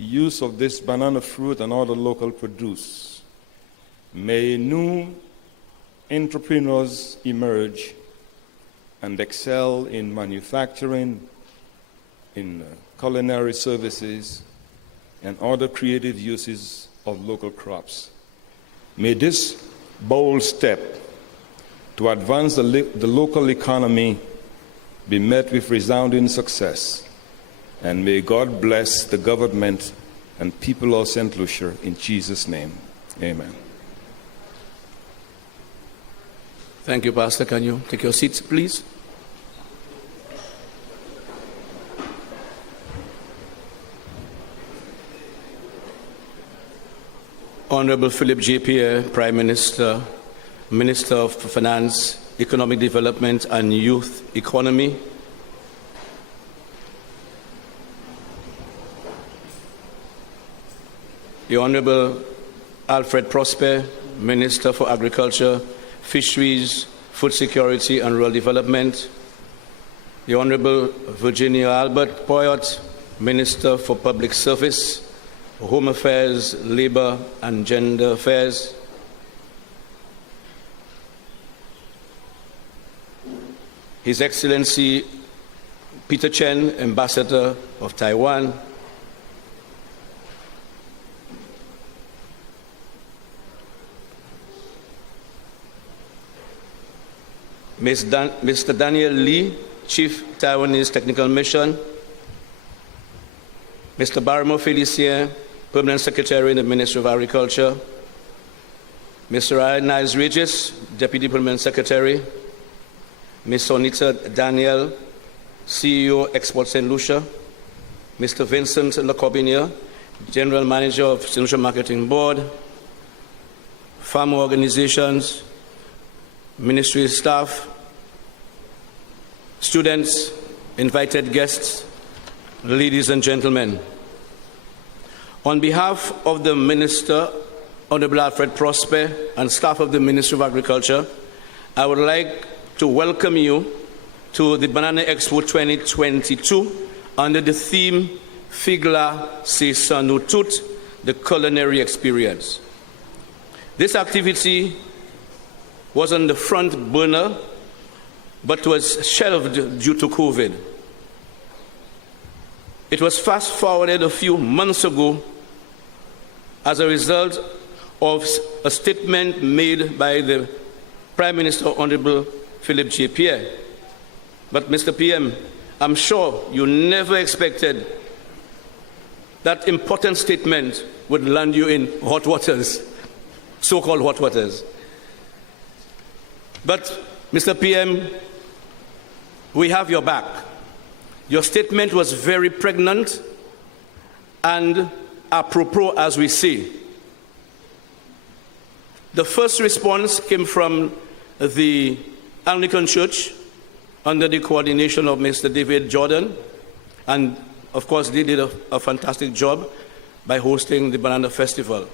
use of this banana fruit and other local produce. May new entrepreneurs emerge and excel in manufacturing, in culinary services, and other creative uses of local crops. May this bold step to advance the local economy be met with resounding success. And may God bless the government and people of St. Lucia in Jesus' name. Amen. Thank you, Pastor. Can you take your seats, please? Honorable Philip J. Pierre, Prime Minister, Minister of Finance, Economic Development and Youth Economy, the Honorable Alfred Prosper, Minister for Agriculture, Fisheries, Food Security and Rural Development, the Honorable Virginia Albert Poyot, Minister for Public Service, Home Affairs, Labor and Gender Affairs, His Excellency Peter Chen, Ambassador of Taiwan, Mr. Daniel Lee, Chief Taiwanese Technical Mission, Mr. Barmo Felicien, Permanent Secretary in the Ministry of Agriculture, Mr. Ryan Regis, Deputy Permanent Secretary, Ms. Sonita Daniel, CEO, Export St. Lucia, Mr. Vincent Lacobinier, General Manager of St. Lucia Marketing Board, farm organizations, ministry staff, students, invited guests, ladies and gentlemen. On behalf of the Minister, Honorable Alfred Prosper, and staff of the Ministry of Agriculture, I would like to welcome you to the Banana Expo 2022 under the theme Figla Sesanu Tut, the culinary experience. This activity was on the front burner, but was shelved due to COVID. It was fast forwarded a few months ago as a result of a statement made by the Prime Minister, Honorable Philip J. Pierre. But Mr. PM, I'm sure you never expected that important statement would land you in hot waters, so-called hot waters. But Mr. PM, we have your back. Your statement was very pregnant and apropos, as we see. The first response came from the Anglican Church under the coordination of Mr. David Jordan, and of course they did a fantastic job by hosting the Banana Festival.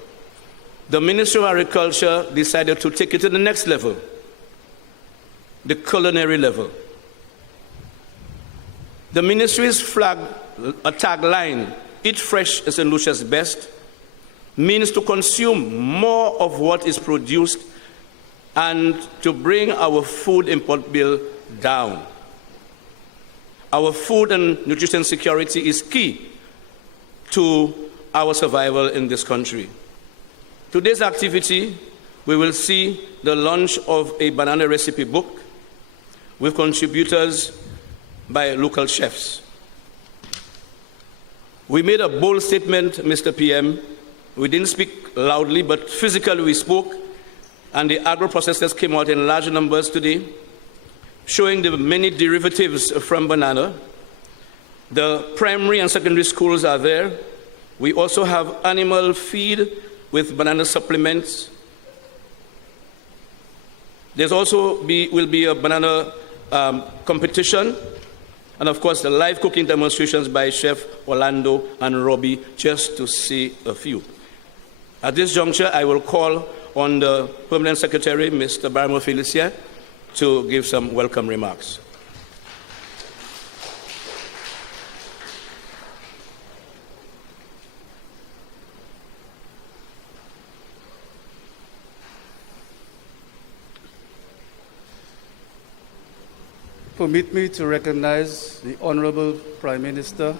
The Ministry of Agriculture decided to take it to the next level, the culinary level. The ministry's flag, a tagline, "Eat fresh is St. Lucia's best," means to consume more of what is produced and to bring our food import bill down. Our food and nutrition security is key to our survival in this country. Today's activity, we will see the launch of a banana recipe book with contributors by local chefs. We made a bold statement, Mr. PM. We didn't speak loudly, but physically we spoke, and the agro-processors came out in large numbers today, showing the many derivatives from banana. The primary and secondary schools are there. We also have animal feed with banana supplements. There's also will be a banana competition, and of course the live cooking demonstrations by Chef Orlando and Robbie, just to see a few. At this juncture, I will call on the Permanent Secretary, Mr. Barmo Felicien, to give some welcome remarks. Permit me to recognize the Honorable Prime Minister,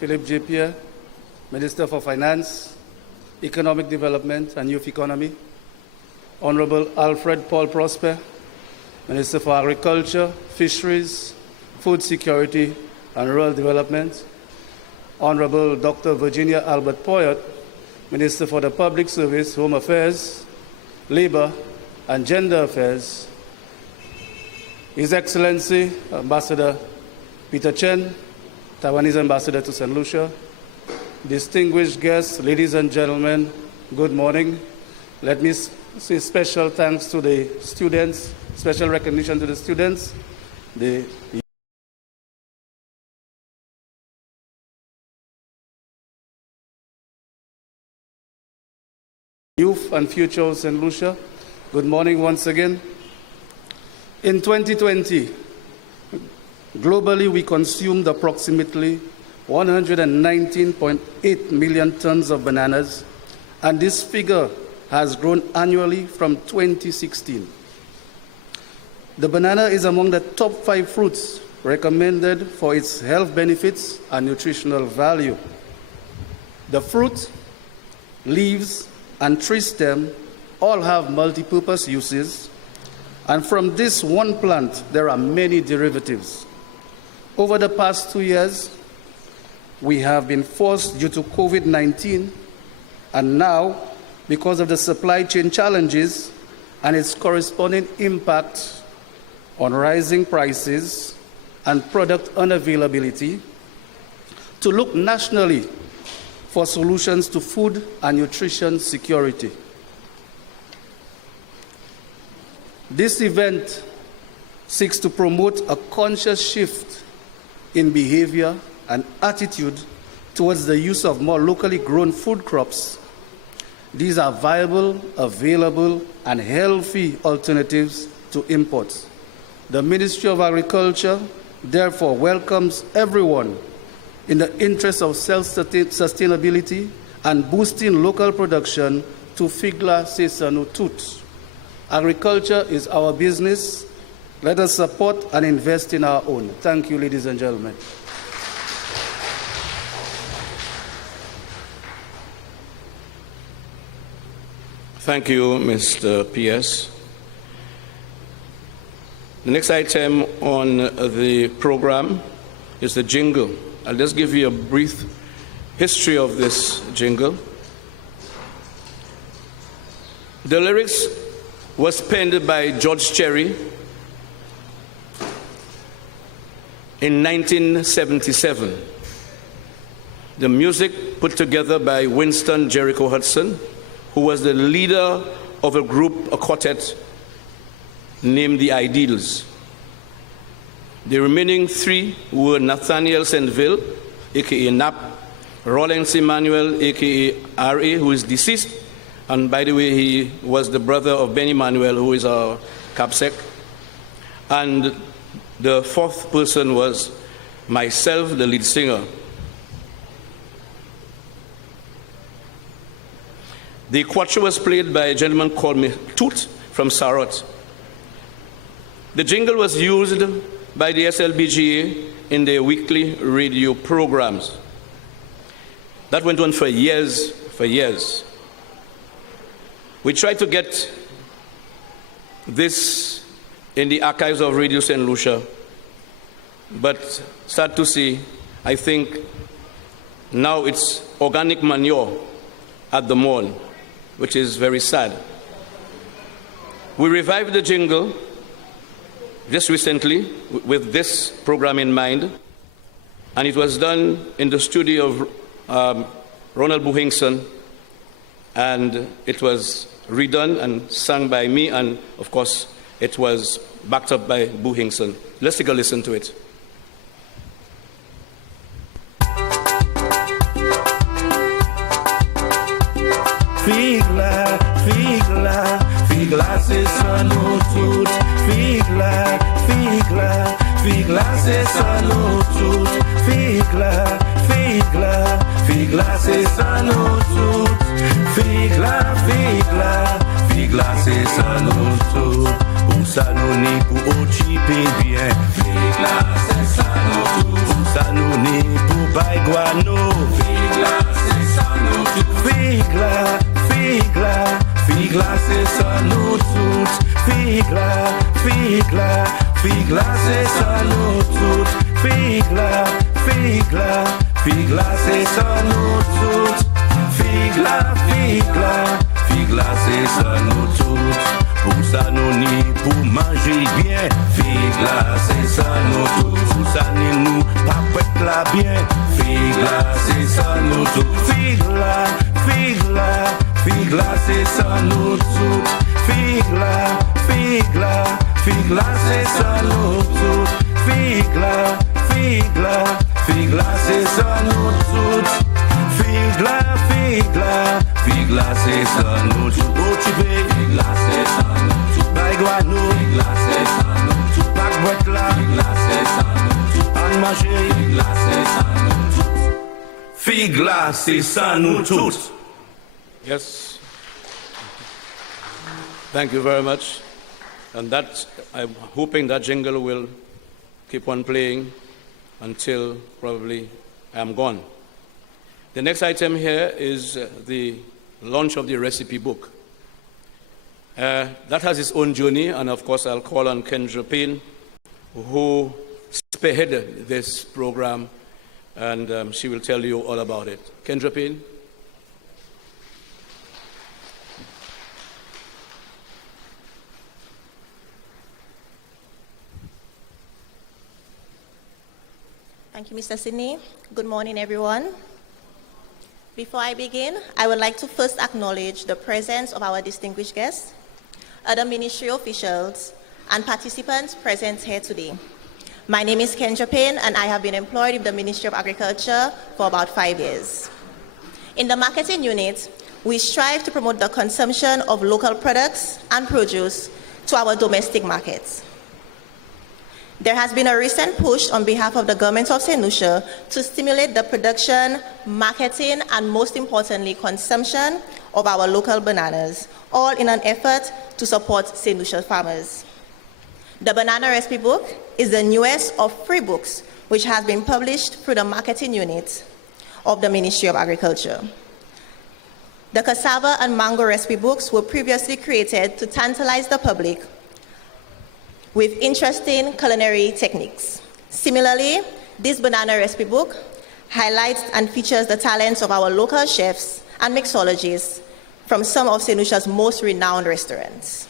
Philip J. Pierre, Minister for Finance, Economic Development and Youth Economy, Honorable Alfred Paul Prosper, Minister for Agriculture, Fisheries, Food Security and Rural Development, Honorable Dr. Virginia Albert Poyet, Minister for the Public Service, Home Affairs, Labor and Gender Affairs, His Excellency Ambassador Peter Chen, Taiwanese Ambassador to St. Lucia, distinguished guests, ladies and gentlemen, good morning. Let me say special thanks to the students, special recognition to the students, the youth and future of St. Lucia. Good morning once again. In 2020, globally we consumed approximately 119.8 million tons of bananas, and this figure has grown annually from 2016. The banana is among the top 5 fruits recommended for its health benefits and nutritional value. The fruit, leaves, and tree stem all have multi-purpose uses, and from this one plant there are many derivatives. Over the past 2 years, we have been forced due to COVID-19, and now because of the supply chain challenges and its corresponding impact on rising prices and product unavailability, to look nationally for solutions to food and nutrition security. This event seeks to promote a conscious shift in behavior and attitude towards the use of more locally grown food crops. These are viable, available, and healthy alternatives to imports. The Ministry of Agriculture therefore welcomes everyone in the interest of self-sustainability and boosting local production to Figla Sesanu Tut. Agriculture is our business. Let us support and invest in our own. Thank you, ladies and gentlemen. Thank you, Mr. P.S. The next item on the program is the jingle. I'll just give you a brief history of this jingle. The lyrics was penned by George Cherry in 1977. The music put together by Winston Jericho Hudson, who was the leader of a quartet named the Ideals. The remaining 3 were Nathaniel Senville, a.k.a. Nap, Rollins Emmanuel, a.k.a. R.A., who is deceased, and by the way, he was the brother of Ben Emmanuel, who is our CAPSEC. And the 4th person was myself, the lead singer. The quatrain was played by a gentleman called Toot from Sarot. The jingle was used by the SLBGA in their weekly radio programs. That went on for years. We tried to get this in the archives of Radio St. Lucia, but sad to see, I think now it's organic manure at the mall, which is very sad. We revived the jingle just recently with this program in mind, and it was done in the studio of Ronald Buhingson, and it was redone and sung by me, and of course it was backed up by Buhingson. Let's take a listen to it. Figla, figla, figla c'est ça nous toutes. Figla, figla, figla c'est ça nous toutes. Figla, figla, figla c'est ça nous toutes. Figla, figla, figla c'est ça nous toutes. Pour ça nous ni pour occuper bien. Fig là, c'est ça nous tout. Pour ça nous ni pour baiguano. Fig là, c'est ça nous tout. Fig là, fig là, fig là, c'est ça nous tout. Fig là, fig là, fig là, c'est ça nous tout. Fig là, fig là, fig là, c'est ça nous tout. Fig là, fig là, fig là, c'est ça nous tout. Pour ça nous ni pour manger bien. Fig là, c'est ça nous tout. Pour ça ni nous pas pète là bien. Fig là, c'est ça nous tout. Fig là, fig là, fig là, c'est ça nous tout. Fig là, fig là, fig là, c'est ça nous tout. Fig là, fig là, fig là, c'est ça nous tout. Fig là, fig là, fig là, c'est ça nous tout. Occupé, fig là, c'est ça nous tout. Baiguano, fig là, c'est ça nous tout. Baguette là, fig là, c'est ça nous tout. En manger, fig là, c'est ça nous tout. Fig là, c'est ça nous tout. Yes. Thank you very much. And that, I'm hoping that jingle will keep on playing until probably I'm gone. The next item here is the launch of the recipe book. That has its own journey, and of course I'll call on Kendra Payne, who spearheaded this program, and she will tell you all about it. Kendra Payne. Thank you, Mr. Sidney. Good morning, everyone. Before I begin, I would like to first acknowledge the presence of our distinguished guests, other ministry officials, and participants present here today. My name is Kendra Payne, and I have been employed in the Ministry of Agriculture for about 5 years. In the marketing unit, we strive to promote the consumption of local products and produce to our domestic markets. There has been a recent push on behalf of the government of St. Lucia to stimulate the production, marketing, and most importantly, consumption of our local bananas, all in an effort to support St. Lucia farmers. The Banana Recipe Book is the newest of 3 books which has been published through the marketing unit of the Ministry of Agriculture. The cassava and mango recipe books were previously created to tantalize the public with interesting culinary techniques. Similarly, this banana recipe book highlights and features the talents of our local chefs and mixologists from some of St. Lucia's most renowned restaurants.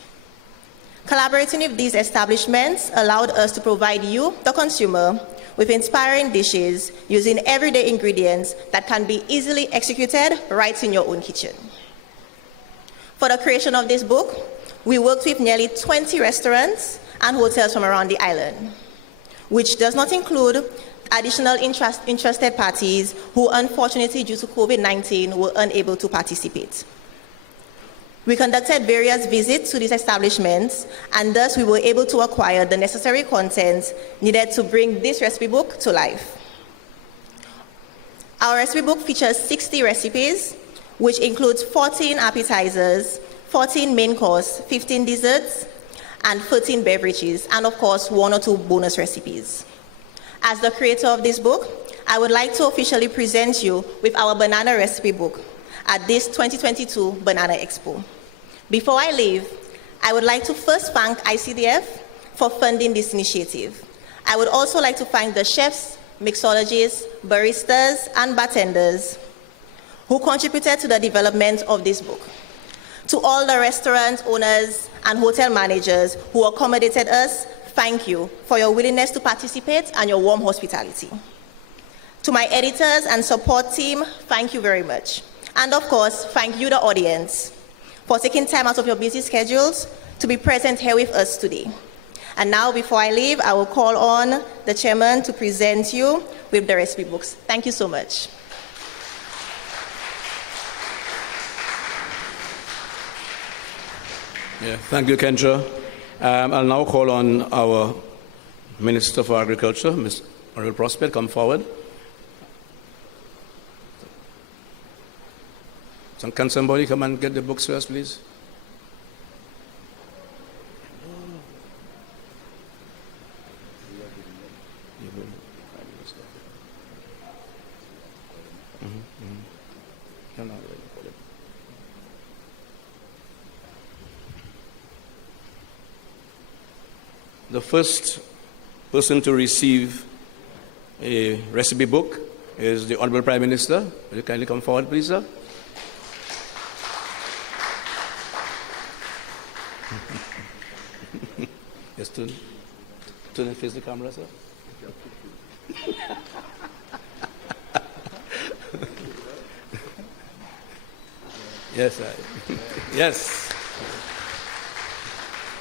Collaborating with these establishments allowed us to provide you, the consumer, with inspiring dishes using everyday ingredients that can be easily executed right in your own kitchen. For the creation of this book, we worked with nearly 20 restaurants and hotels from around the island, which does not include additional interested parties who unfortunately due to COVID-19 were unable to participate. We conducted various visits to these establishments, and thus we were able to acquire the necessary content needed to bring this recipe book to life. Our recipe book features 60 recipes, which includes 14 appetizers, 14 main course, 15 desserts, and 13 beverages, and of course, 1 or 2 bonus recipes. As the creator of this book, I would like to officially present you with our banana recipe book at this 2022 Banana Expo. Before I leave, I would like to first thank ICDF for funding this initiative. I would also like to thank the chefs, mixologists, baristas, and bartenders who contributed to the development of this book. To all the restaurant owners and hotel managers who accommodated us, thank you for your willingness to participate and your warm hospitality. To my editors and support team, thank you very much. And of course, thank you, the audience, for taking time out of your busy schedules to be present here with us today. And now, before I leave, I will call on the chairman to present you with the recipe books. Thank you so much. Yeah, thank you, Kendra. I'll now call on our Minister for Agriculture, Ms. Honorable Prosper, come forward. So can somebody come and get the books first, please? The first person to receive a recipe book is the Honorable Prime Minister. Will you kindly come forward, please, sir? Yes, turn and face the camera, sir. Yes, sir. Yes.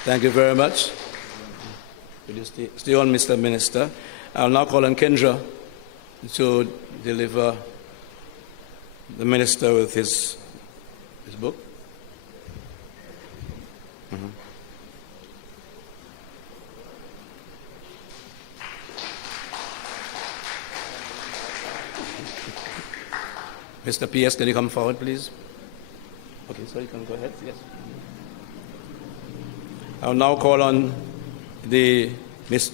Thank you very much. Will you stay on, Mr. Minister? I'll now call on Kendra to deliver the minister with his book. Mr. P.S., can you come forward, please? Okay, so you can go ahead. Yes. I'll now call on the Miss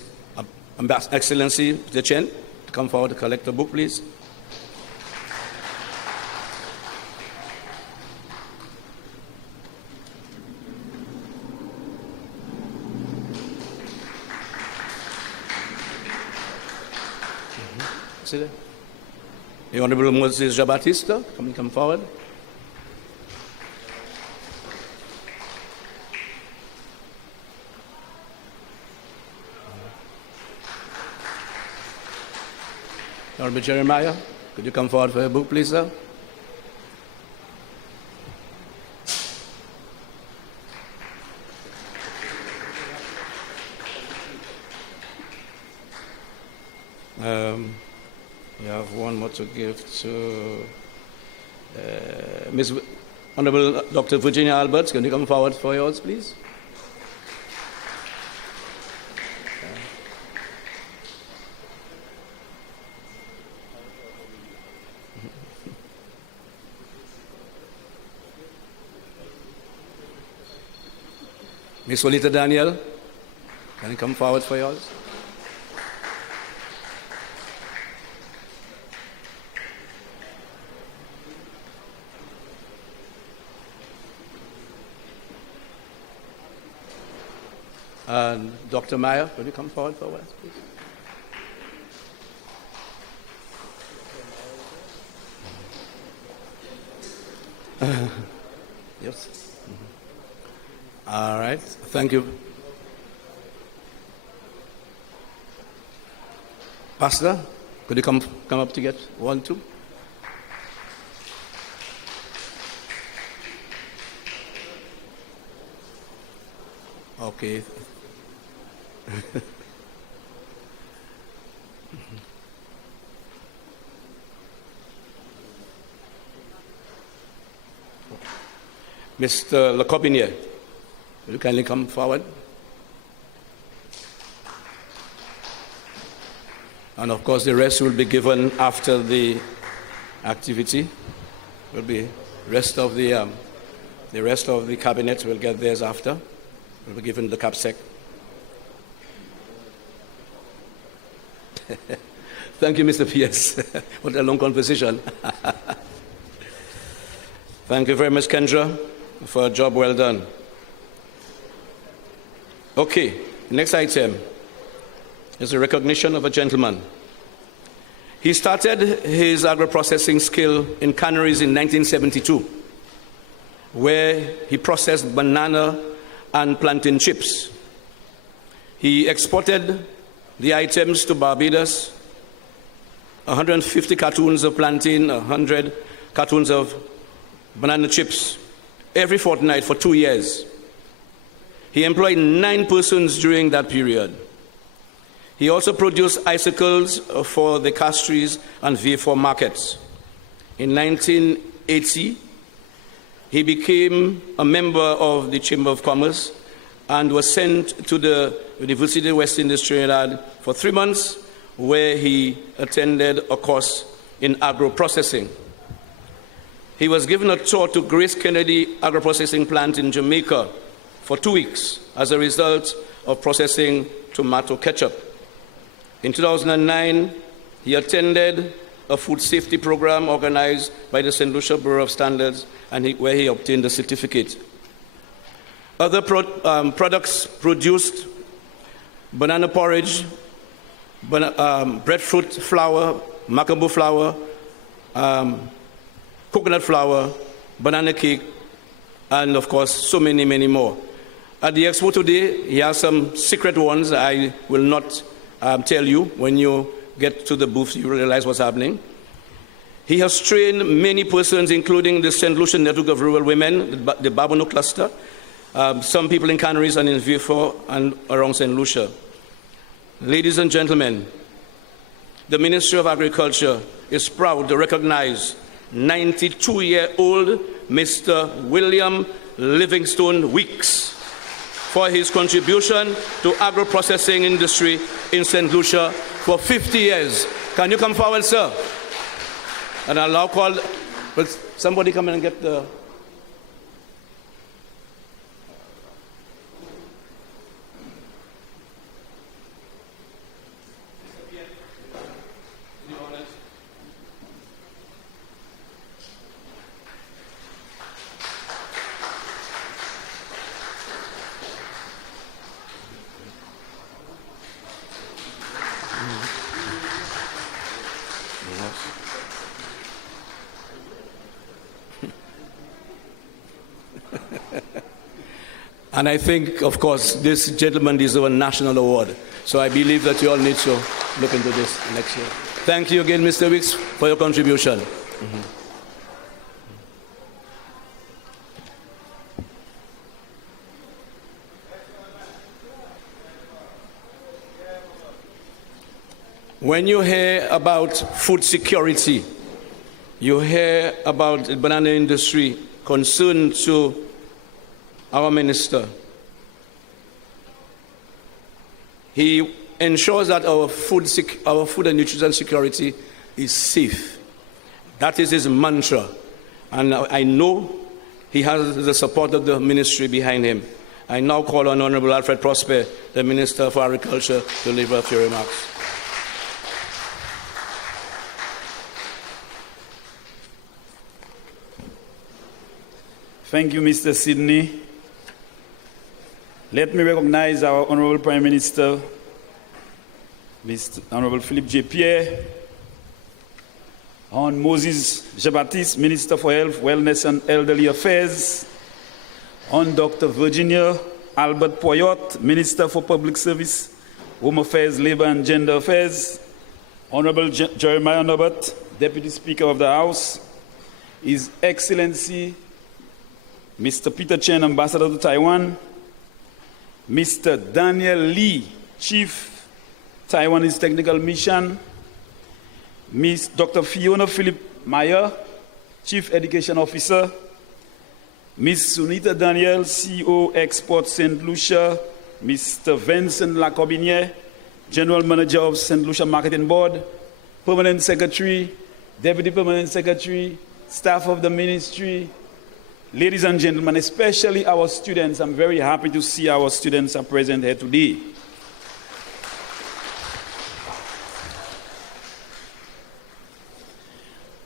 Excellency, the Chen, to come forward to collect the book, please. See there? The Honorable Moses Jabatista, come forward. Honorable Jeremiah, could you come forward for your book, please, sir? We have one more to give to Miss Honorable Dr. Virginia Alberts. Can you come forward for yours, please? Miss Olita Daniel, can you come forward for yours? And Dr. Meyer, could you come forward for us, please? Yes. All right. Thank you. Pastor, could you come up to get 1, 2? Okay. Mr. Lecopinier, will you kindly come forward? And of course, the rest will be given after the activity. Will be rest of the rest of the cabinet will get theirs after. Will be given the CAPSEC. Thank you, Mr. P.S. What a long conversation. Thank you very much, Kendra, for a job well done. Okay, next item is a recognition of a gentleman. He started his agro-processing skill in canneries in 1972, where he processed banana and plantain chips. He exported the items to Barbados, 150 cartons of plantain, 100 cartons of banana chips, every fortnight for 2 years. He employed 9 persons during that period. He also produced icicles for the Castries and V4 markets. In 1980, he became a member of the Chamber of Commerce and was sent to the University of West Indies, Trinidad for 3 months, where he attended a course in agro-processing. He was given a tour to Grace Kennedy agro-processing plant in Jamaica for 2 weeks as a result of processing tomato ketchup. In 2009, he attended a food safety program organized by the St. Lucia Bureau of Standards, and where he obtained a certificate. Other products produced: banana porridge, breadfruit flour, macabo flour, coconut flour, banana cake, and of course, so many, many more. At the Expo today, he has some secret ones I will not tell you. When you get to the booth, you realize what's happening. He has trained many persons, including the St. Lucia Network of Rural Women, the Babano cluster, some people in Canaries and in Vieux-Fort and around St. Lucia. Ladies and gentlemen, the Ministry of Agriculture is proud to recognize 92-year-old Mr. William Livingstone Weeks for his contribution to agro-processing industry in St. Lucia for 50 years. Can you come forward, sir? And I'll now call, will somebody come in and get the... And I think, of course, this gentleman deserves a national award. So I believe that you all need to look into this next year. Thank you again, Mr. Wicks, for your contribution. When you hear about food security, you hear about the banana industry concerned to our minister. He ensures that our food and nutrition security is safe. That is his mantra. And I know he has the support of the ministry behind him. I now call on Honorable Alfred Prosper, the Minister for Agriculture, to deliver a few remarks. Thank you, Mr. Sidney. Let me recognize our Honorable Prime Minister, Mr. Honorable Philippe J. Pierre, Hon. Moses Jean-Baptiste, Minister for Health, Wellness and Elderly Affairs, Hon. Dr. Virginia Albert Poyot, Minister for Public Service, Home Affairs, Labor and Gender Affairs, Honorable Jeremiah Norbert, Deputy Speaker of the House, His Excellency Mr. Peter Chen, Ambassador to Taiwan, Mr. Daniel Lee, Chief, Taiwanese Technical Mission, Ms. Dr. Fiona Philip Meyer, Chief Education Officer, Ms. Sunita Daniel, CEO Export St. Lucia, Mr. Vincent Lacobinier, General Manager of St. Lucia Marketing Board, Permanent Secretary, Deputy Permanent Secretary, staff of the ministry, ladies and gentlemen, especially our students. I'm very happy to see our students are present here today.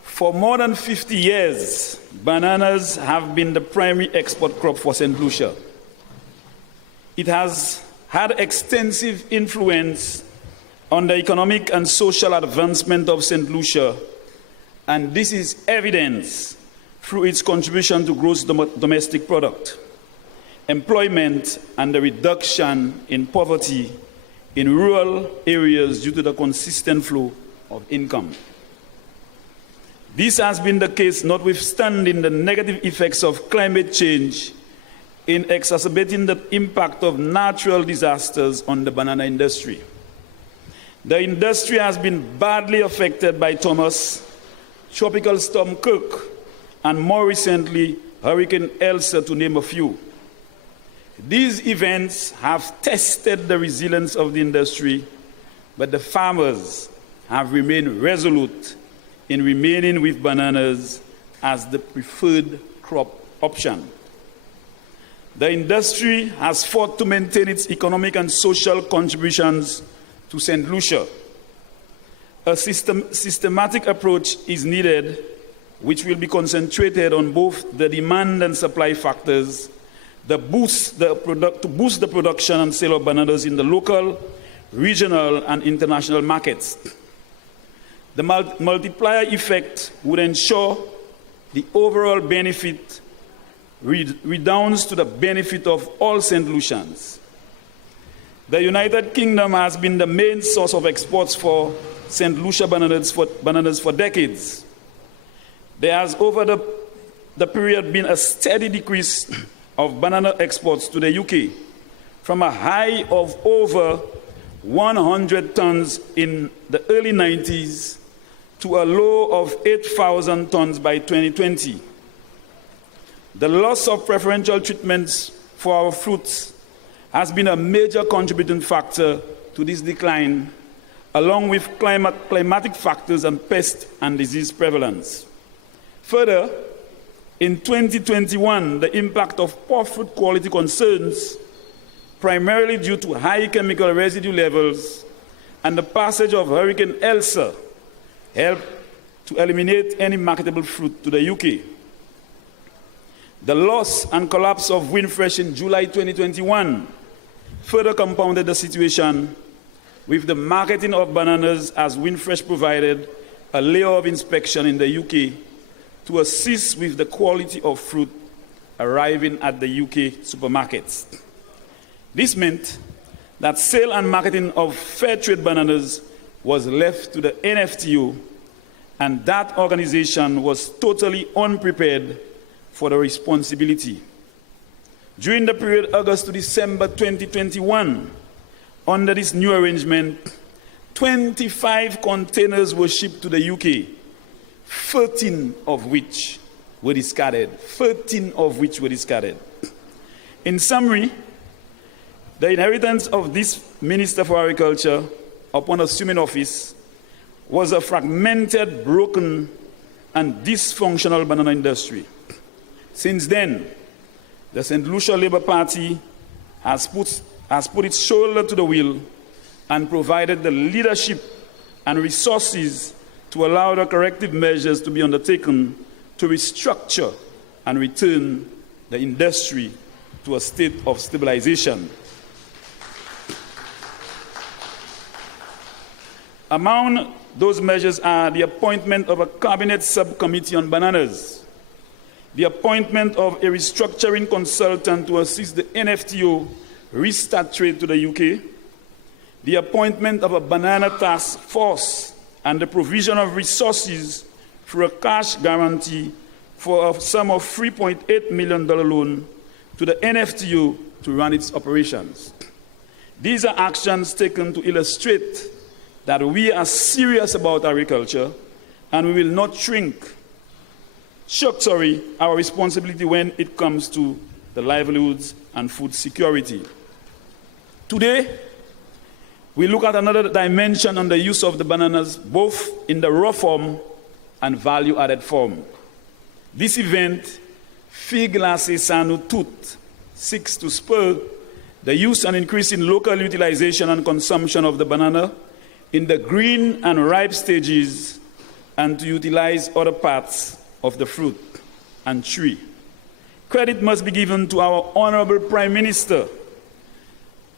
For more than 50 years, bananas have been the primary export crop for St. Lucia. It has had extensive influence on the economic and social advancement of St. Lucia, and this is evidence through its contribution to gross domestic product, employment, and the reduction in poverty in rural areas due to the consistent flow of income. This has been the case notwithstanding the negative effects of climate change in exacerbating the impact of natural disasters on the banana industry. The industry has been badly affected by Thomas, Tropical Storm Kirk, and more recently, Hurricane Elsa, to name a few. These events have tested the resilience of the industry, but the farmers have remained resolute in remaining with bananas as the preferred crop option. The industry has fought to maintain its economic and social contributions to St. Lucia. A systematic approach is needed, which will be concentrated on both the demand and supply factors to boost the production and sale of bananas in the local, regional, and international markets. The multiplier effect would ensure the overall benefit redounds to the benefit of all St. Lucians. The United Kingdom has been the main source of exports for St. Lucia bananas for decades. There has over the period been a steady decrease of banana exports to the UK from a high of over 100 tons in the early 90s to a low of 8,000 tons by 2020. The loss of preferential treatments for our fruits has been a major contributing factor to this decline, along with climatic factors and pest and disease prevalence. Further, in 2021, the impact of poor fruit quality concerns, primarily due to high chemical residue levels and the passage of Hurricane Elsa, helped to eliminate any marketable fruit to the UK. The loss and collapse of Windfresh in July 2021 further compounded the situation, with the marketing of bananas as Windfresh provided a layer of inspection in the UK to assist with the quality of fruit arriving at the UK supermarkets. This meant that sale and marketing of fair trade bananas was left to the NFTO, and that organization was totally unprepared for the responsibility. During the period August to December 2021, under this new arrangement, 25 containers were shipped to the UK, 13 of which were discarded. In summary, the inheritance of this Minister for Agriculture upon assuming office was a fragmented, broken, and dysfunctional banana industry. Since then, the St. Lucia Labour Party has put its shoulder to the wheel and provided the leadership and resources to allow the corrective measures to be undertaken to restructure and return the industry to a state of stabilization. Among those measures are the appointment of a cabinet subcommittee on bananas, the appointment of a restructuring consultant to assist the NFTO restart trade to the UK, the appointment of a banana task force, and the provision of resources through a cash guarantee for a sum of $3.8 million loan to the NFTO to run its operations. These are actions taken to illustrate that we are serious about agriculture and we will not shirk our responsibility when it comes to the livelihoods and food security. Today, we look at another dimension on the use of the bananas, both in the raw form and value-added form. This event, Fig Lasse Sanu Tut, seeks to spur the use and increase in local utilization and consumption of the banana in the green and ripe stages, and to utilize other parts of the fruit and tree. Credit must be given to our Honorable Prime Minister,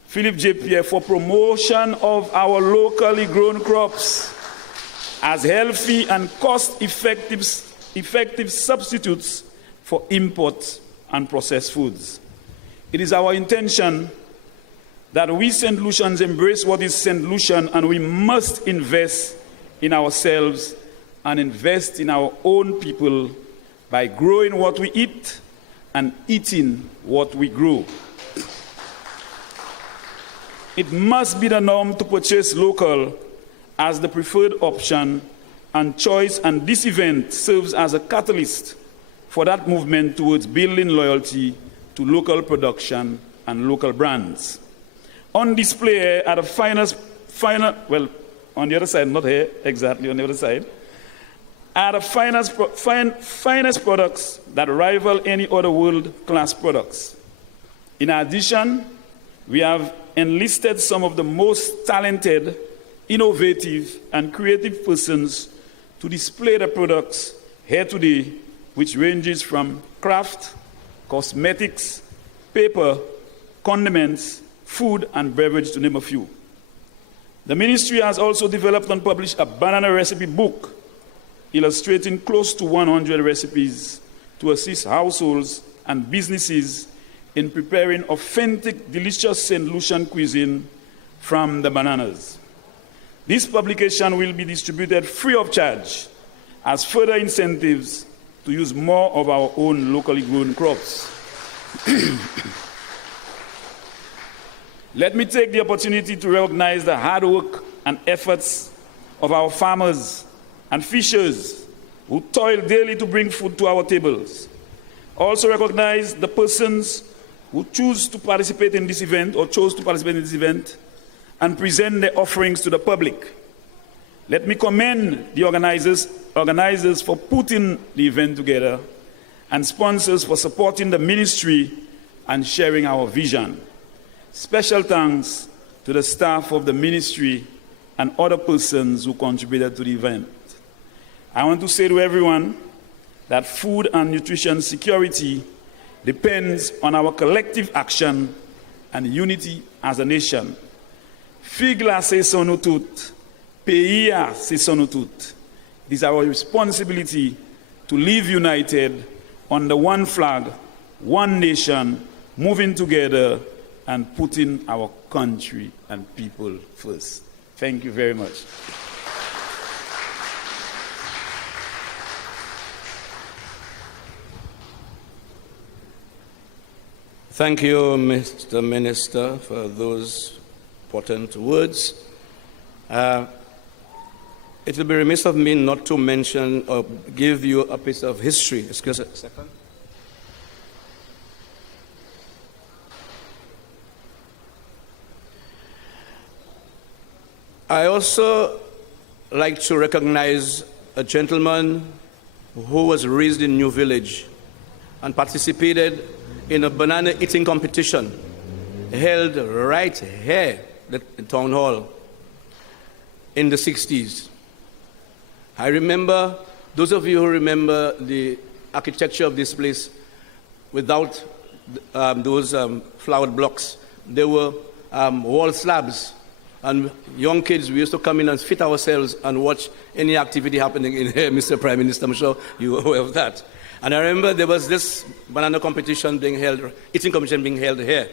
Philip J. Pierre, for promotion of our locally grown crops as healthy and cost-effective substitutes for import and processed foods. It is our intention that we St. Lucians embrace what is St. Lucian, and we must invest in ourselves and invest in our own people by growing what we eat and eating what we grow. It must be the norm to purchase local as the preferred option and choice, and this event serves as a catalyst for that movement towards building loyalty to local production and local brands. On display are the on the other side, not here, exactly on the other side, are the finest products that rival any other world-class products. In addition, we have enlisted some of the most talented innovative, and creative persons to display the products here today, which ranges from craft, cosmetics, paper, condiments, food, and beverage, to name a few. The ministry has also developed and published a banana recipe book illustrating close to 100 recipes to assist households and businesses in preparing authentic, delicious St. Lucian cuisine from the bananas. This publication will be distributed free of charge as further incentives to use more of our own locally grown crops. Let me take the opportunity to recognize the hard work and efforts of our farmers and fishers who toil daily to bring food to our tables. Also recognize the persons who choose to participate in this event or chose to participate in this event and present their offerings to the public. Let me commend the organizers for putting the event together and sponsors for supporting the ministry and sharing our vision. Special thanks to the staff of the ministry and other persons who contributed to the event. I want to say to everyone that food and nutrition security depends on our collective action and unity as a nation. Figla se sono tut, peia se sono tut. It is our responsibility to live united under one flag, one nation, moving together and putting our country and people first. Thank you very much. Thank you, Mr. Minister, for those important words. It will be remiss of me not to mention or give you a piece of history. Excuse me a second. I also like to recognize a gentleman who was raised in New Village and participated in a banana eating competition held right here at the town hall in the 60s. I remember, those of you who remember the architecture of this place, without those flowered blocks, there were wall slabs. And young kids, we used to come in and fit ourselves and watch any activity happening in here, Mr. Prime Minister. I'm sure you were aware of that. And I remember there was this banana competition being held, eating competition being held here.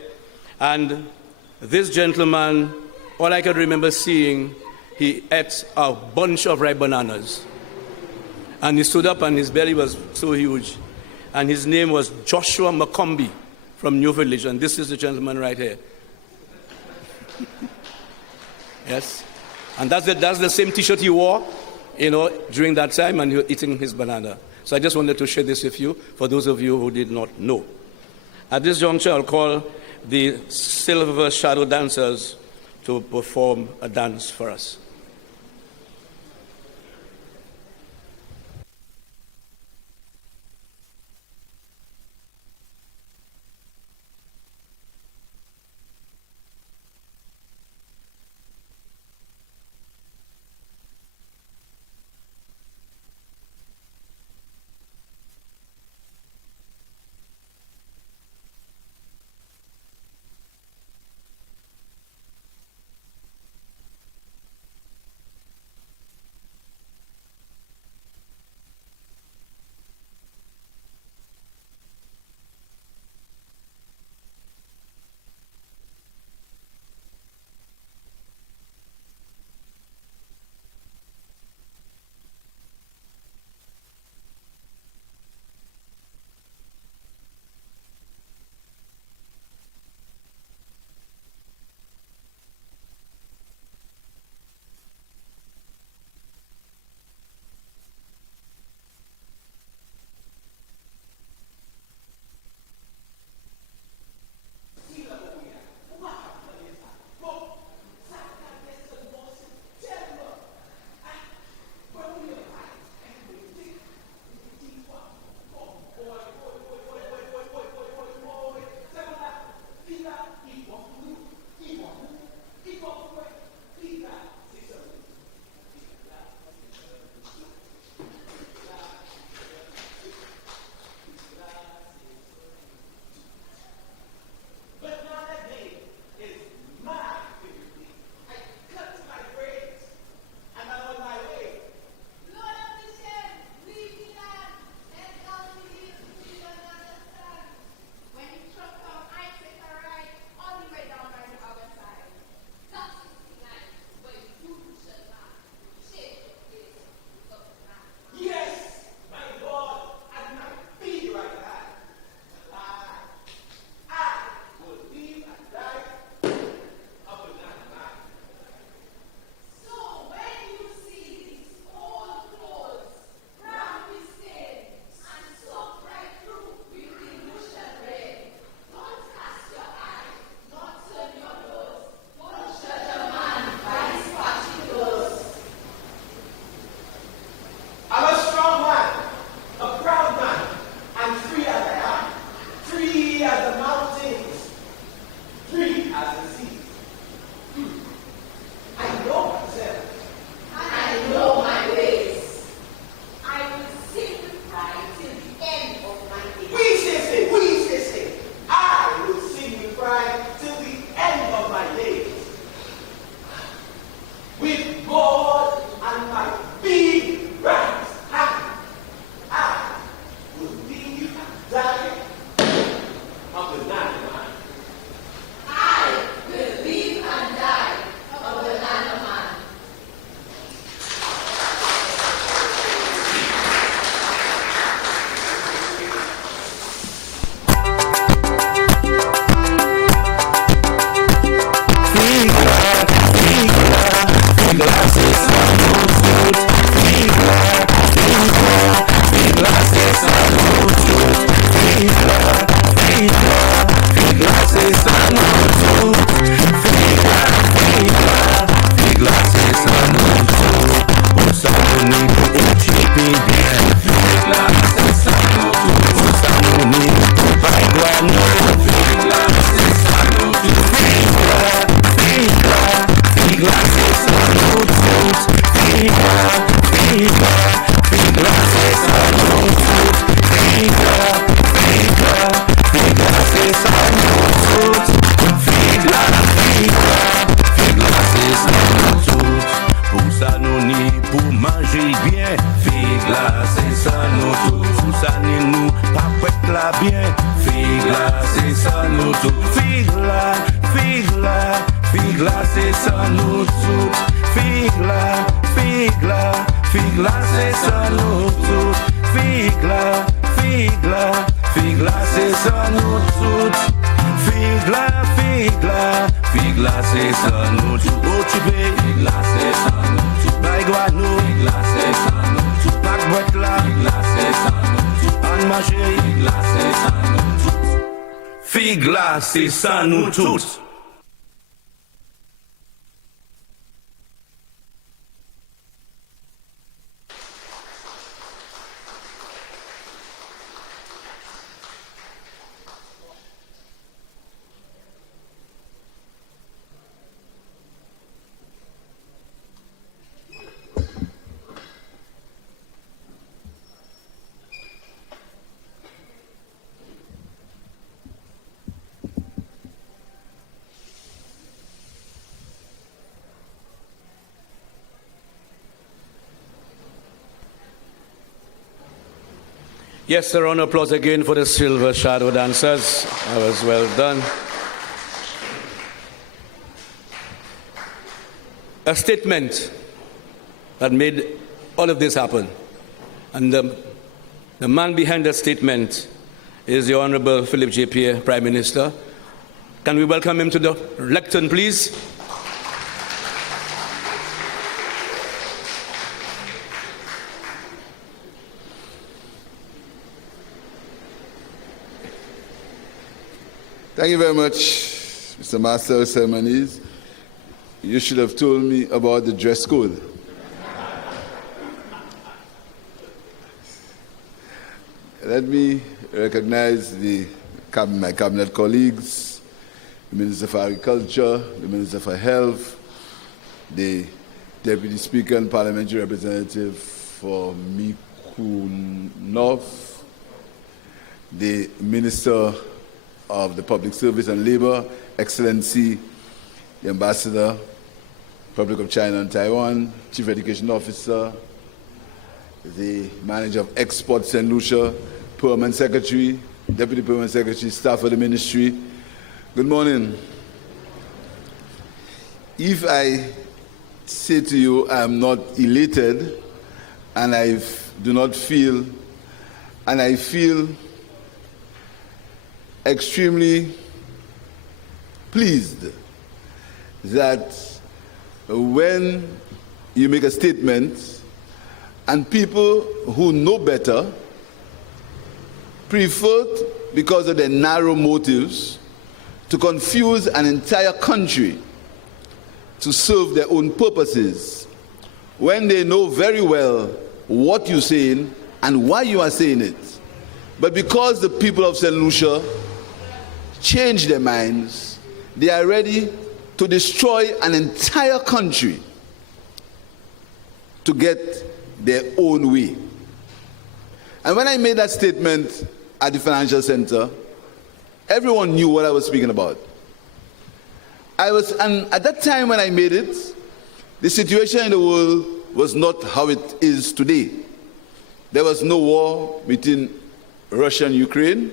And this gentleman, all I can remember seeing, he ate a bunch of ripe bananas. And he stood up and his belly was so huge. And his name was Joshua McCombie from New Village. And this is the gentleman right here. Yes. And that's the same T-shirt he wore, during that time, and he was eating his banana. So I just wanted to share this with you, for those of you who did not know. At this juncture, I'll call the Silver Shadow Dancers to perform a dance for us. C'est ça nous tous. Yes, a round of applause again for the silver shadow dancers. That was well done. A statement that made all of this happen. And the man behind that statement is the Honorable Philip J. Pierre, Prime Minister. Can we welcome him to the lectern, please? Thank you very much, Mr. Master of Ceremonies. You should have told me about the dress code. Let me recognize my cabinet colleagues, the Minister for Agriculture, the Minister for Health, the Deputy Speaker and Parliamentary Representative for Miku North, the Minister of the Public Service and Labor, Excellency, the Ambassador, Republic of China and Taiwan, Chief Education Officer, the Manager of Export St. Lucia, Permanent Secretary, Deputy Permanent Secretary, staff of the Ministry. Good morning. If I say to you I'm not elated and I feel extremely pleased that when you make a statement and people who know better prefer, because of their narrow motives, to confuse an entire country to serve their own purposes when they know very well what you're saying and why you are saying it. But because the people of St. Lucia change their minds, they are ready to destroy an entire country to get their own way. And when I made that statement at the financial center, everyone knew what I was speaking about. And at that time when I made it, the situation in the world was not how it is today. There was no war between Russia and Ukraine.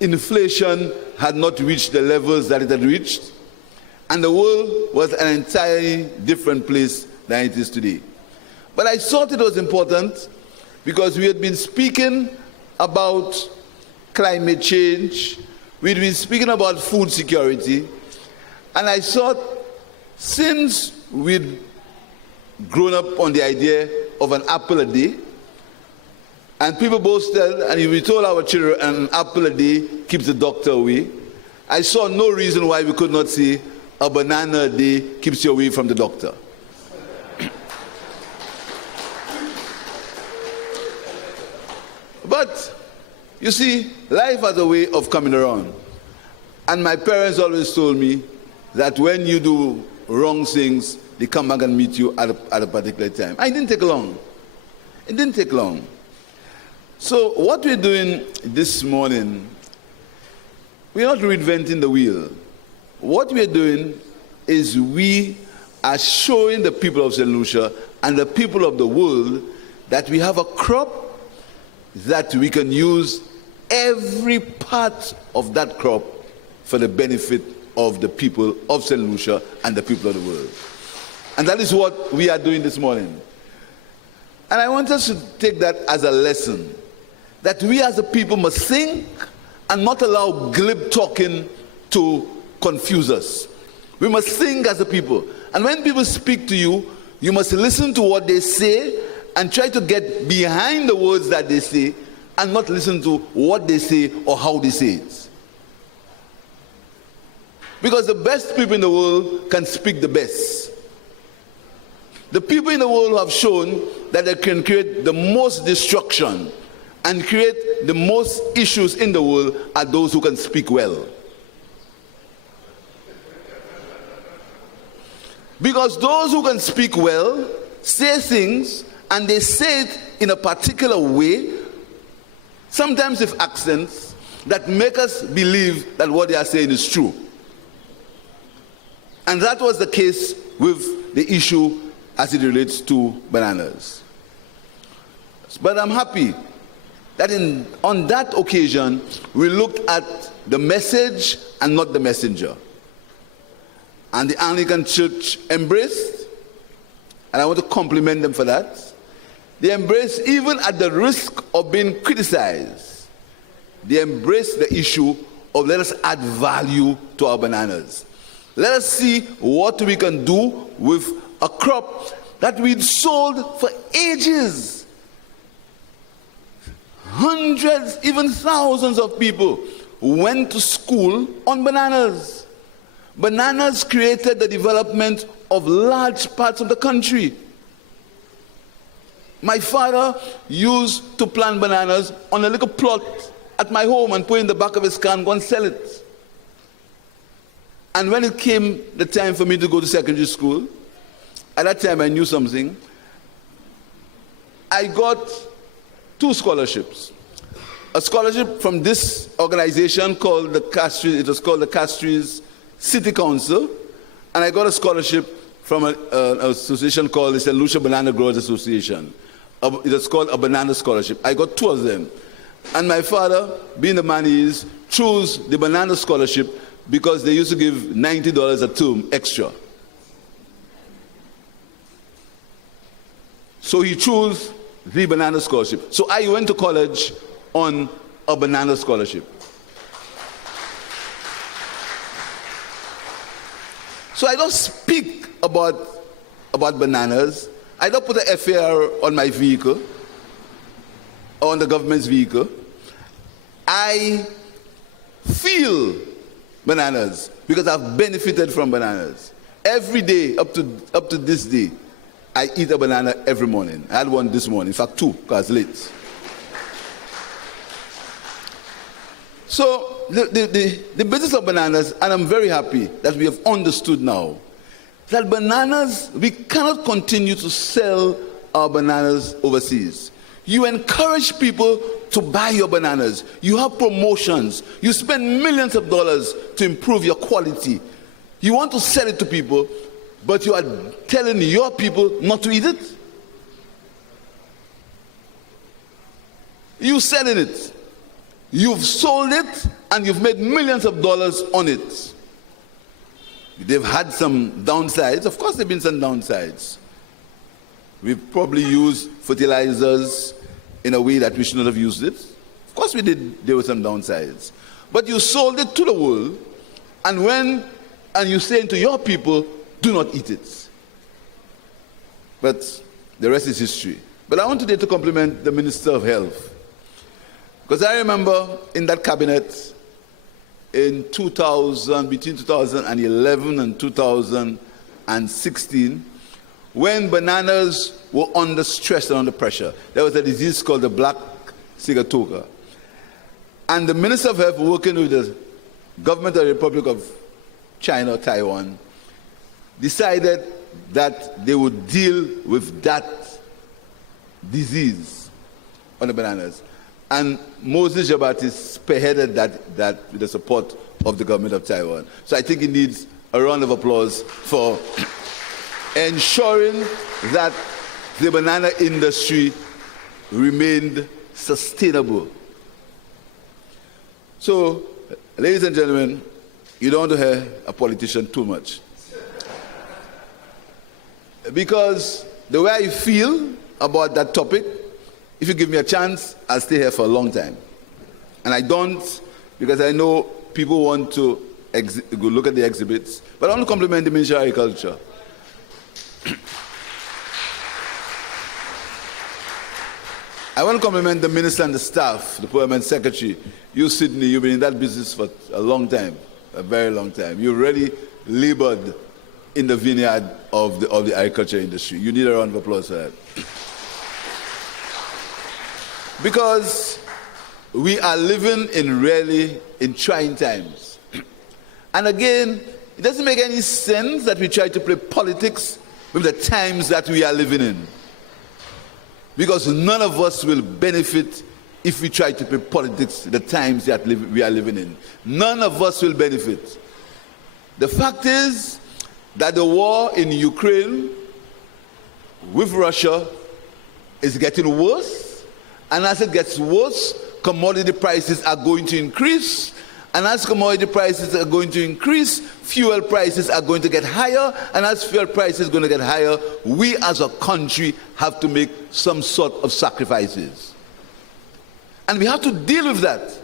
Inflation had not reached the levels that it had reached, and the world was an entirely different place than it is today. But I thought it was important because we had been speaking about climate change, we'd been speaking about food security, and I thought since we'd grown up on the idea of an apple a day, and people both tell, and if we told our children an apple a day keeps the doctor away, I saw no reason why we could not say a banana a day keeps you away from the doctor. But, you see, life has a way of coming around. And my parents always told me that when you do wrong things, they come back and meet you at a particular time. And it didn't take long. It didn't take long. So what we're doing this morning, we're not reinventing the wheel. What we're doing is we are showing the people of St. Lucia and the people of the world that we have a crop that we can use every part of that crop for the benefit of the people of St. Lucia and the people of the world. And that is what we are doing this morning. And I want us to take that as a lesson, that we as a people must think and not allow glib talking to confuse us. We must think as a people. And when people speak to you, you must listen to what they say and try to get behind the words that they say and not listen to what they say or how they say it. Because the best people in the world can speak the best. The people in the world have shown that they can create the most destruction and create the most issues in the world are those who can speak well. Because those who can speak well say things, and they say it in a particular way, sometimes with accents, that make us believe that what they are saying is true. And that was the case with the issue as it relates to bananas. But I'm happy that on that occasion, we looked at the message and not the messenger. And the Anglican Church embraced, and I want to compliment them for that. They embraced, even at the risk of being criticized, they embraced the issue of let us add value to our bananas. Let us see what we can do with a crop that we'd sold for ages. Hundreds, even thousands of people went to school on bananas. Bananas created the development of large parts of the country. My father used to plant bananas on a little plot at my home and put it in the back of his car and go and sell it. And when it came the time for me to go to secondary school, at that time I knew something. I got 2 scholarships. A scholarship from this organization called the Castries, it was called the Castries City Council, and I got a scholarship from an association called the St. Lucia Banana Growers Association. It was called a banana scholarship. I got 2 of them. And my father, being the man he is, chose the banana scholarship because they used to give $90 a term extra. So he chose the banana scholarship. So I went to college on a banana scholarship. So I don't speak about bananas. I don't put a FAR on my vehicle or on the government's vehicle. I feel bananas because I've benefited from bananas. Every day up to this day, I eat a banana every morning. I had one this morning, in fact 2, because late. So the business of bananas, and I'm very happy that we have understood now that bananas, we cannot continue to sell our bananas overseas. You encourage people to buy your bananas. You have promotions. You spend millions of dollars to improve your quality. You want to sell it to people, but you are telling your people not to eat it. You selling it. You've sold it and you've made millions of dollars on it. They've had some downsides. Of course, there have been some downsides. We've probably used fertilizers in a way that we shouldn't have used it. Of course, we did. There were some downsides. But you sold it to the world, and you're saying to your people, do not eat it. But the rest is history. But I want today to compliment the Minister of Health. Because I remember in that cabinet in between 2011 and 2016, when bananas were under stress and under pressure. There was a disease called the black sigatoka. And the Minister of Health, working with the government of the Republic of China, Taiwan, decided that they would deal with that disease on the bananas. And Moses Jabati spearheaded that with the support of the government of Taiwan. So I think it needs a round of applause for ensuring that the banana industry remained sustainable. So, ladies and gentlemen, you don't want to hear a politician too much. Because the way I feel about that topic, if you give me a chance, I'll stay here for a long time. And I don't, because I know people want to go look at the exhibits. But I want to compliment the Ministry of Agriculture. I want to compliment the Minister and the staff, the Permanent Secretary. You, Sydney, you've been in that business for a long time, a very long time. You really labored in the vineyard of the agriculture industry. You need a round of applause for that. Because we are living in trying times. And again, it doesn't make any sense that we try to play politics with the times that we are living in. Because none of us will benefit if we try to play politics the times that we are living in. None of us will benefit. The fact is that the war in Ukraine with Russia is getting worse. And as it gets worse, commodity prices are going to increase. And as commodity prices are going to increase, fuel prices are going to get higher. And as fuel prices are going to get higher, we as a country have to make some sort of sacrifices. And we have to deal with that.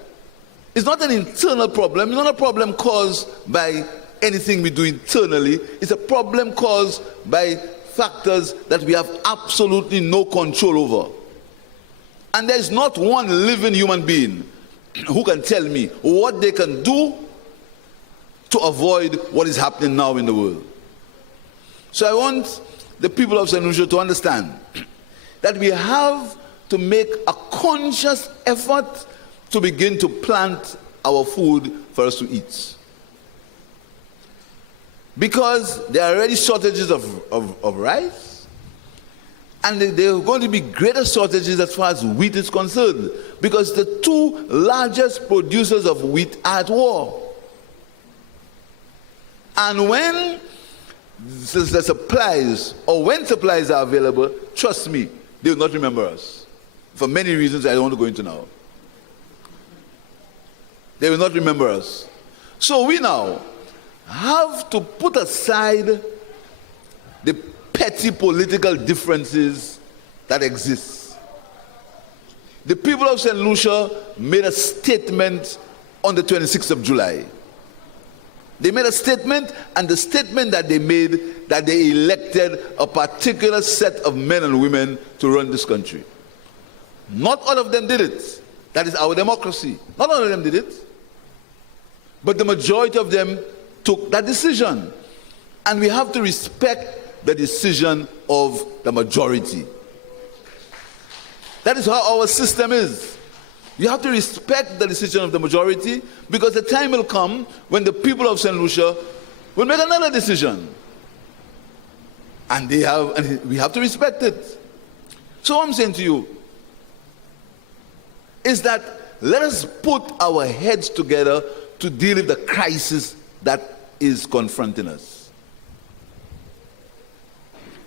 It's not an internal problem. It's not a problem caused by anything we do internally. It's a problem caused by factors that we have absolutely no control over. And there is not one living human being who can tell me what they can do to avoid what is happening now in the world. So I want the people of St. Lucia to understand that we have to make a conscious effort to begin to plant our food for us to eat. Because there are already shortages of rice. And there are going to be greater shortages as far as wheat is concerned, because the two largest producers of wheat are at war. And when the supplies, or when supplies are available, trust me, they will not remember us. For many reasons I don't want to go into now. They will not remember us. So we now have to put aside the petty political differences that exist. The people of St. Lucia made a statement on the 26th of July. They made a statement, and the statement that they made, that they elected a particular set of men and women to run this country. Not all of them did it. That is our democracy. Not all of them did it. But the majority of them took that decision. And we have to respect the decision of the majority. That is how our system is. You have to respect the decision of the majority, because the time will come when the people of St. Lucia will make another decision. And we have to respect it. So what I'm saying to you is that let us put our heads together to deal with the crisis that is confronting us.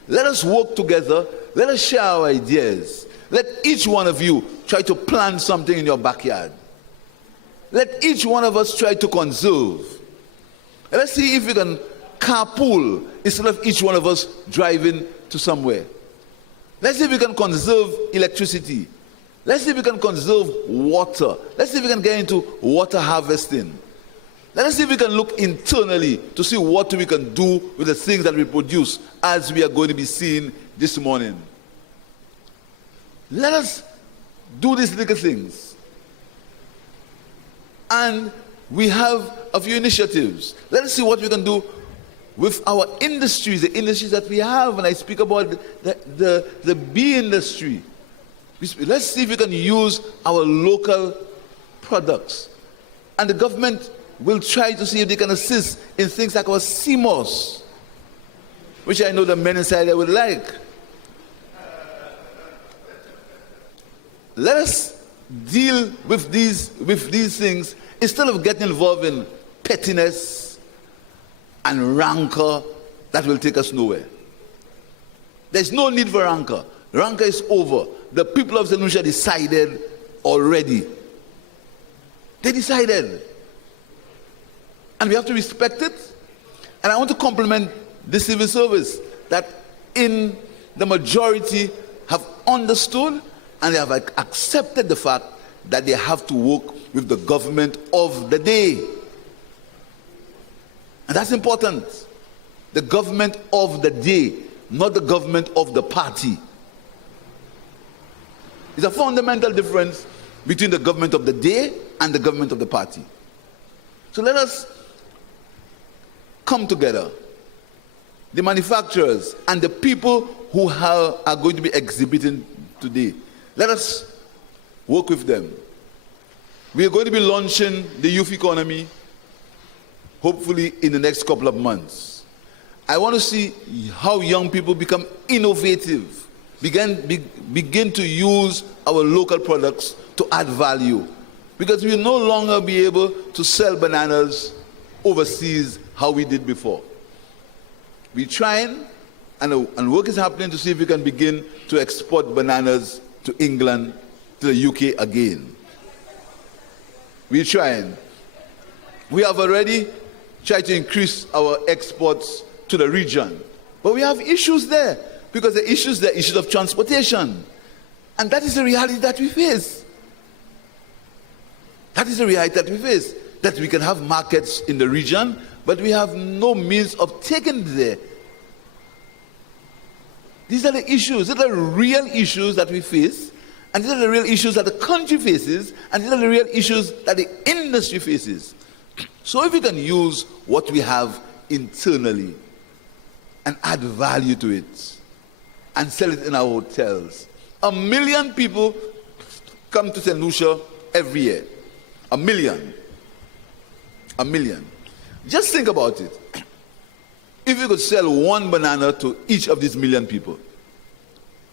Let us work together. Let us share our ideas. Let each one of you try to plant something in your backyard. let each one of us try to conserve. And let's see if we can carpool instead of each one of us driving to somewhere. Let's see if we can conserve electricity. Let's see if we can conserve water. Let's see if we can get into water harvesting. Let us see if we can look internally to see what we can do with the things that we produce, as we are going to be seeing this morning. Let us do these little things. And we have a few initiatives. Let us see what we can do with our industries, the industries that we have. And I speak about the bee industry. Let's see if we can use our local products. And the government will try to see if they can assist in things like our CMOS, which I know the men inside there would like. Let us deal with these things instead of getting involved in pettiness and rancor that will take us nowhere. There's no need for rancor. Rancor is over. The people of St. Lucia decided already. They decided. And we have to respect it. And I want to compliment the civil service that in the majority have understood and they have accepted the fact that they have to work with the government of the day. And that's important. The government of the day, not the government of the party. There's a fundamental difference between the government of the day and the government of the party. So let us come together, the manufacturers and the people who are going to be exhibiting today. Let us work with them. We are going to be launching the youth economy, hopefully in the next couple of months. I want to see how young people become innovative, begin to use our local products to add value. Because we will no longer be able to sell bananas overseas how we did before. We're trying, and work is happening to see if we can begin to export bananas to England, to the UK again. We're trying. We have already tried to increase our exports to the region. But we have issues there, because the issues of transportation. And that is the reality that we face. That is the reality that we face. That we can have markets in the region, but we have no means of taking it there. These are the issues. These are the real issues that we face, and these are the real issues that the country faces, and these are the real issues that the industry faces. So if we can use what we have internally and add value to it and sell it in our hotels. 1 million people come to St. Lucia every year. 1 million. 1 million. Just think about it. If you could sell one banana to each of these 1 million people,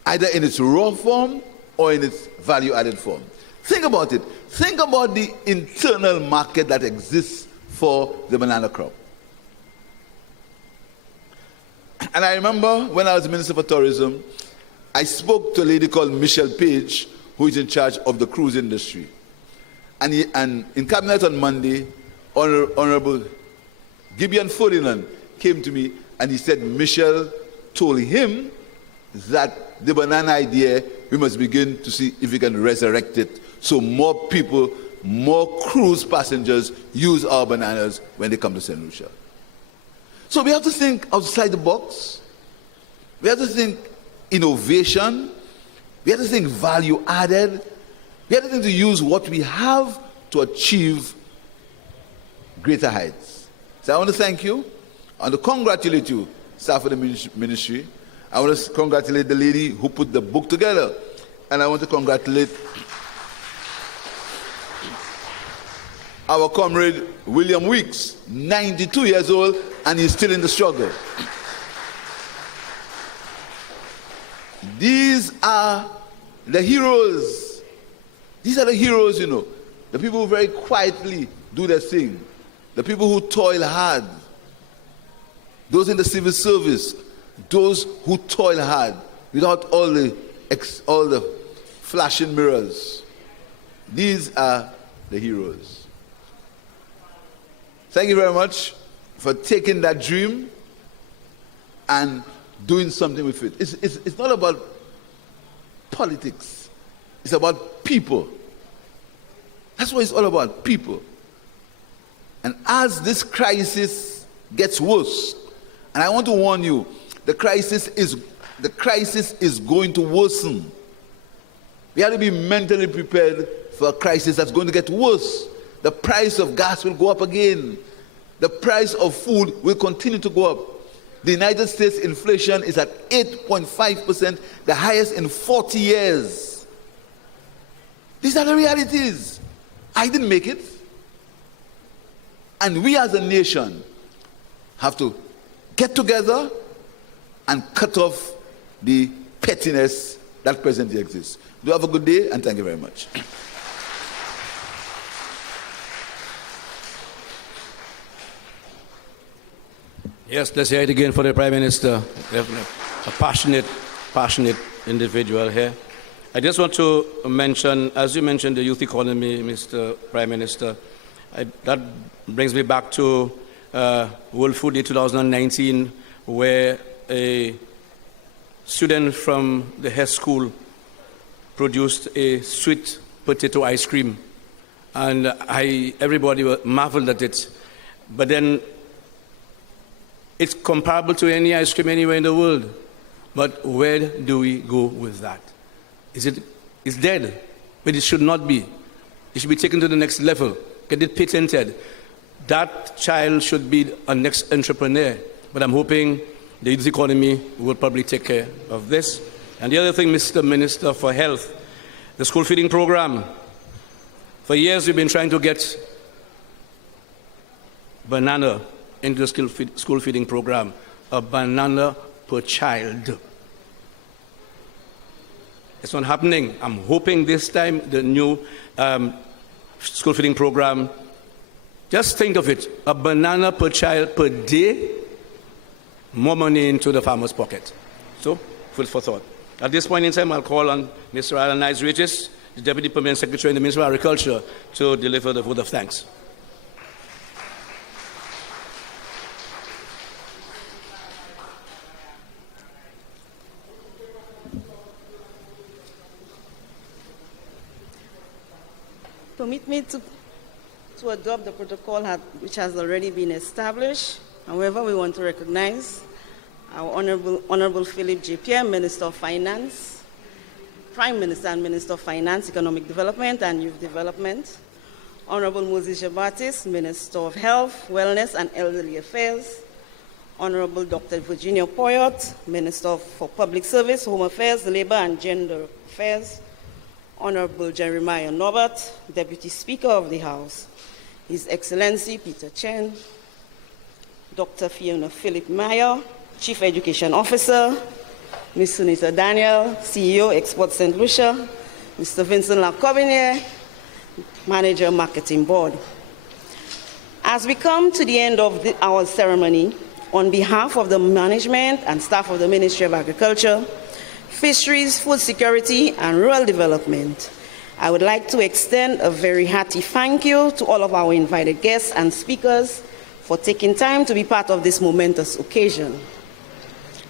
either in its raw form or in its value-added form. Think about it. Think about the internal market that exists for the banana crop. And I remember when I was Minister for Tourism, I spoke to a lady called Michelle Page, who is in charge of the cruise industry. And in Cabinet on Monday, Honorable Gibeon Ferdinand came to me and he said Michelle told him that the banana idea, we must begin to see if we can resurrect it so more people, more cruise passengers use our bananas when they come to St. Lucia. So we have to think outside the box. We have to think innovation. We have to think value added. We have to think to use what we have to achieve greater heights. So I want to thank you. I want to congratulate you, staff of the ministry. I want to congratulate the lady who put the book together. And I want to congratulate our comrade William Weeks, 92 years old, and he's still in the struggle. These are the heroes. These are the heroes, you know. The people who very quietly do their thing. The people who toil hard. Those in the civil service. Those who toil hard without all the flashing mirrors. These are the heroes. Thank you very much for taking that dream and doing something with it. It's not about politics. It's about people. That's what it's all about, people. And as this crisis gets worse, and I want to warn you, the crisis is going to worsen. We have to be mentally prepared for a crisis that's going to get worse. The price of gas will go up again. The price of food will continue to go up. The United States inflation is at 8.5%, the highest in 40 years. These are the realities. I didn't make it. And we as a nation have to get together and cut off the pettiness that presently exists. Do have a good day, and thank you very much. Yes, let's hear it again for the Prime Minister. A passionate individual here. I just want to mention, as you mentioned, the youth economy, Mr. Prime Minister. That brings me back to World Food Day 2019, where a student from the Hess School produced a sweet potato ice cream. And everybody marveled at it. But then it's comparable to any ice cream anywhere in the world. But where do we go with that? It's dead, but it should not be. It should be taken to the next level, get it patented. That child should be a next entrepreneur. But I'm hoping the youth economy will probably take care of this. And the other thing, Mr. Minister for Health, the school feeding program. For years, we've been trying to get banana into the school feeding program, a banana per child. It's not happening. I'm hoping this time the new school feeding program, just think of it, a banana per child per day, more money into the farmer's pocket. So, food for thought. At this point in time, I'll call on Mr. Alan Regis, the Deputy Permanent Secretary in the Ministry of Agriculture, to deliver the vote of thanks. Permit me to adopt the protocol which has already been established. However, we want to recognize our Honorable Philip J. Pierre, Minister of Finance, Prime Minister and Minister of Finance, Economic Development and Youth Development, Honorable Moses Jabatis, Minister of Health, Wellness and Elderly Affairs, Honorable Dr. Virginia Poyot, Minister for Public Service, Home Affairs, Labor and Gender Affairs, Honorable Jeremiah Norbert, Deputy Speaker of the House, His Excellency Peter Chen, Dr. Fiona Philip Meyer, Chief Education Officer, Ms. Sunita Daniel, CEO, Export St. Lucia, Mr. Vincent Lacobinier, Manager, Marketing Board. As we come to the end of our ceremony, on behalf of the management and staff of the Ministry of Agriculture, Fisheries, Food Security, and Rural Development, I would like to extend a very hearty thank you to all of our invited guests and speakers for taking time to be part of this momentous occasion.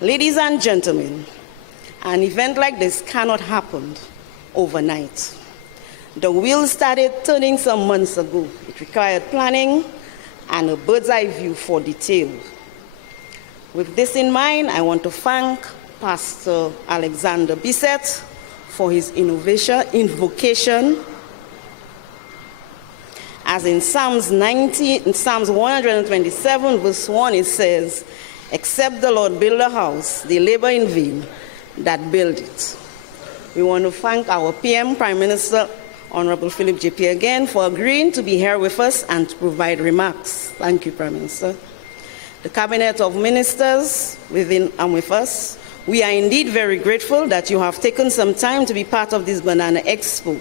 Ladies and gentlemen, an event like this cannot happen overnight. The wheels started turning some months ago. It required planning and a bird's eye view for detail. With this in mind, I want to thank Pastor Alexander Bissett for his invocation. As in Psalms 127, verse 1, it says, "Except the Lord build a house, they labor in vain that build it." We want to thank our PM, Prime Minister, Honorable Philip J. Pierre, again for agreeing to be here with us and to provide remarks. Thank you, Prime Minister. The Cabinet of Ministers within and with us, we are indeed very grateful that you have taken some time to be part of this Banana Expo.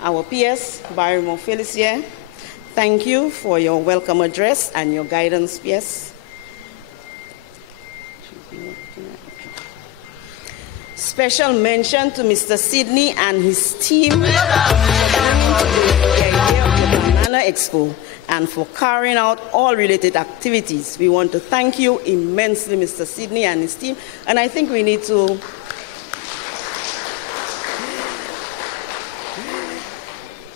Our PS, Barrymore Felicia, thank you for your welcome address and your guidance, PS. Special mention to Mr. Sidney and his team for bringing to the idea of the Banana Expo and for carrying out all related activities. We want to thank you immensely, Mr. Sidney and his team, and I think we need to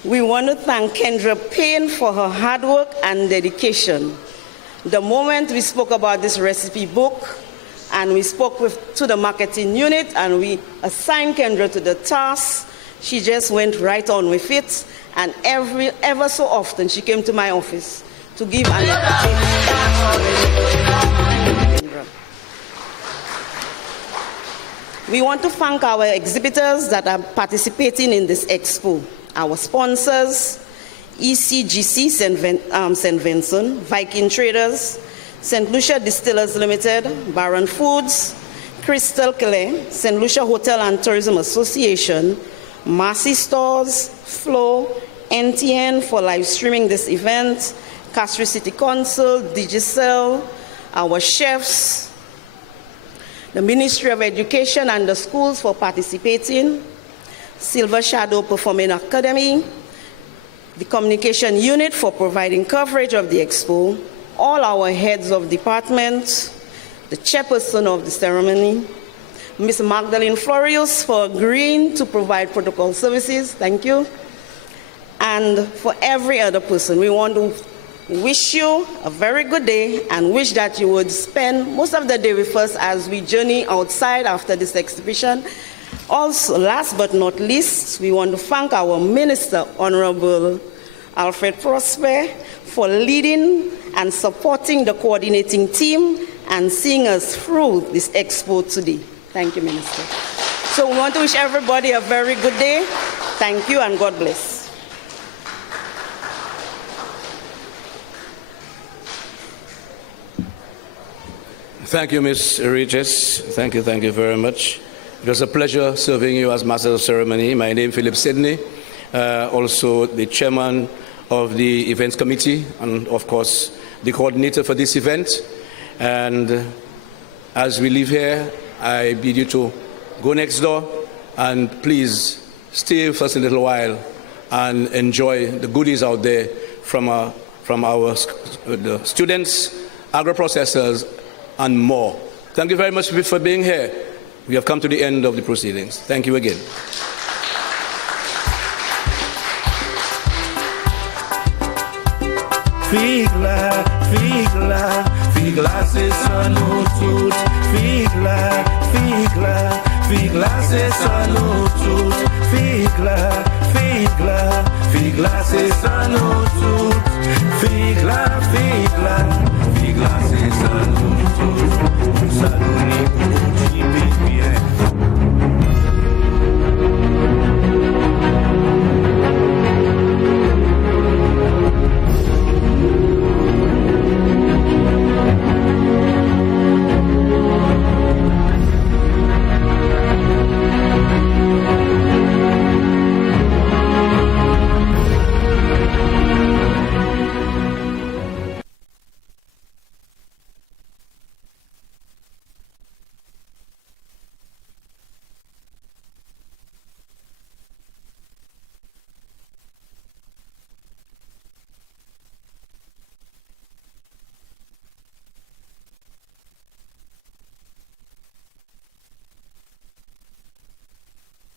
we want to thank Kendra Payne for her hard work and dedication. The moment we spoke about this recipe book, and we spoke to the marketing unit, and we assigned Kendra to the task, she just went right on with it, and ever so often she came to my office to give an opportunity. We want to thank our exhibitors that are participating in this expo. Our sponsors, ECGC St. Vincent, Viking Traders, St. Lucia Distillers Limited, Baron Foods, Crystal Calais, St. Lucia Hotel and Tourism Association, Massey Stores, Flow, NTN for live streaming this event, Castro City Council, Digicel, our chefs, the Ministry of Education and the schools for participating, Silver Shadow Performing Academy, the Communication Unit for providing coverage of the Expo, all our heads of departments, the chairperson of the ceremony, Ms. Magdalene Florius for agreeing to provide protocol services, thank you, and for every other person. We want to wish you a very good day and wish that you would spend most of the day with us as we journey outside after this exhibition. Also, last but not least, we want to thank our Minister, Honorable Alfred Prosper, for leading and supporting the coordinating team and seeing us through this expo today. Thank you, Minister. So we want to wish everybody a very good day. Thank you and God bless. Thank you, Ms. Regis. Thank you very much. It was a pleasure serving you as Master of Ceremony. My name is Philip Sidney, also the Chairman of the Events Committee, and of course, the coordinator for this event. And as we leave here, I bid you to go next door and please stay with us a little while and enjoy the goodies out there from our the students, agro-processors, and more. Thank you very much for being here. We have come to the end of the proceedings. Thank you again. Figla, figla, figla c'est ça nous toutes. Figla, figla, figla c'est ça nous toutes. Figla, figla, figla c'est ça nous toutes. Figla, figla, figla c'est ça nous toutes. Ça nous